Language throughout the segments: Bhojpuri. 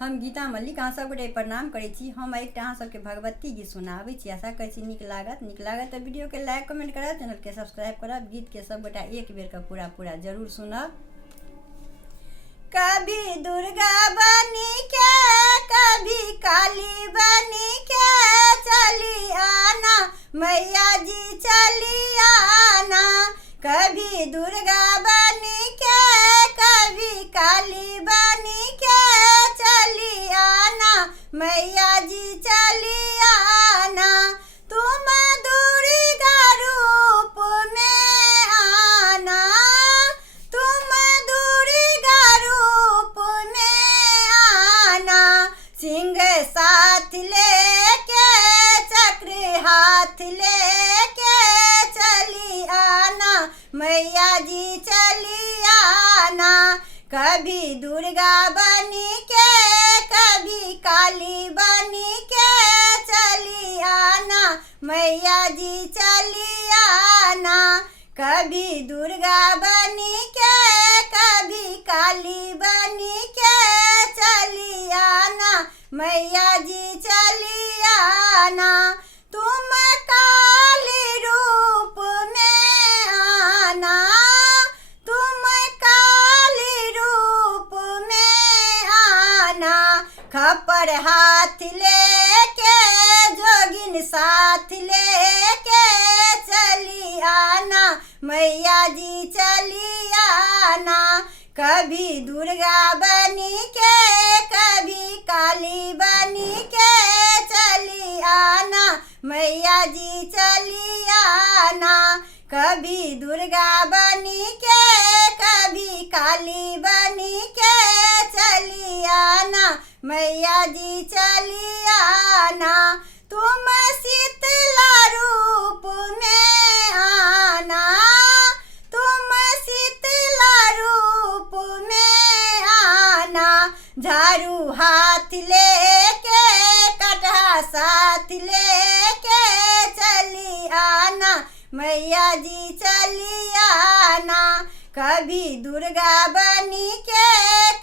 हम गीता मल्लिक अहाँ सब गोटे प्रणाम करै छी। हम एक अहाँ सबके भगवती गीत सुनाबै छी। आशा करै छी नीक लागत तो वीडियो के लाइक कमेंट करब, चैनल के सब्सक्राइब करब। गीत के सब गोटा एक बेर का पूरा जरूर सुनब। कभी दुर्गा बनी के कभी काली बनी के चली आना, मैया जी चली आना। कभी दुर्गा बनी के कभी काली बनी के चली आना, मैया जी चली आना। तुम दुर्गा रूप में आना, तुम दुर्गा रूप में आना। सिंह साथ लेके चक्र हाथ लेके चली आना, मैया जी चली आना। कभी दुर्गा बनी के कभी काली बनी के चली आना, मैया जी चली आना। कभी दुर्गा बनी के कभी काली बनी के चली आना, मैया जी चली आना। तुम काली रूप में आना, तुम काली रूप में आना। खप्पर हाथ लेके जोगिन साथ लेके चली आना, मैया जी चली आना। कभी दुर्गा बनी के कभी काली बनी के चली आना, मैया जी चली आना। कभी दुर्गा बनी के कभी काली बनी के चली आना, मैया जी चली आना। तुम शीतला रूप में आना, तुम शीतला रूप में आना। झाड़ू हाथ लेके कटहा साथ लेके चली आना, मैया जी चली आना। कभी दुर्गा बनी के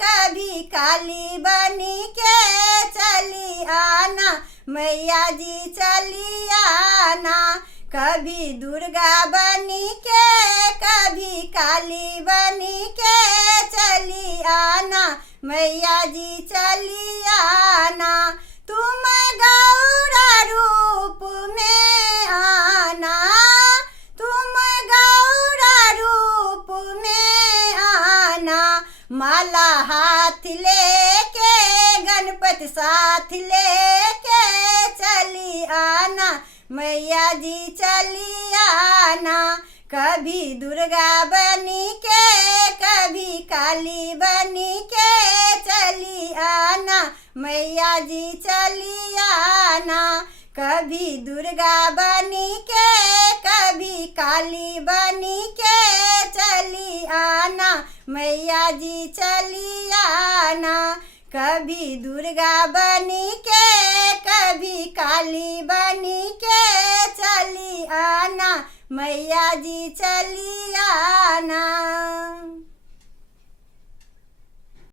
कभी काली बनी के चली आना, मैया जी चली आना। कभी दुर्गा बनी के कभी काली बनी के चली आना, मैया जी चली आना। तुम गौरा रूप में आना, तुम गौरा रूप में आना। माला हाथ लेके गणपति साथ लेके चली आना, मैया जी चली आना। कभी दुर्गा बनी के कभी काली बनी के चली आना, मैया जी चली आना। कभी दुर्गा बनी के कभी काली बनी के चली आना, मैया जी चली आना। कभी दुर्गा बनी के कभी काली बनी के चली आना, मैया जी चली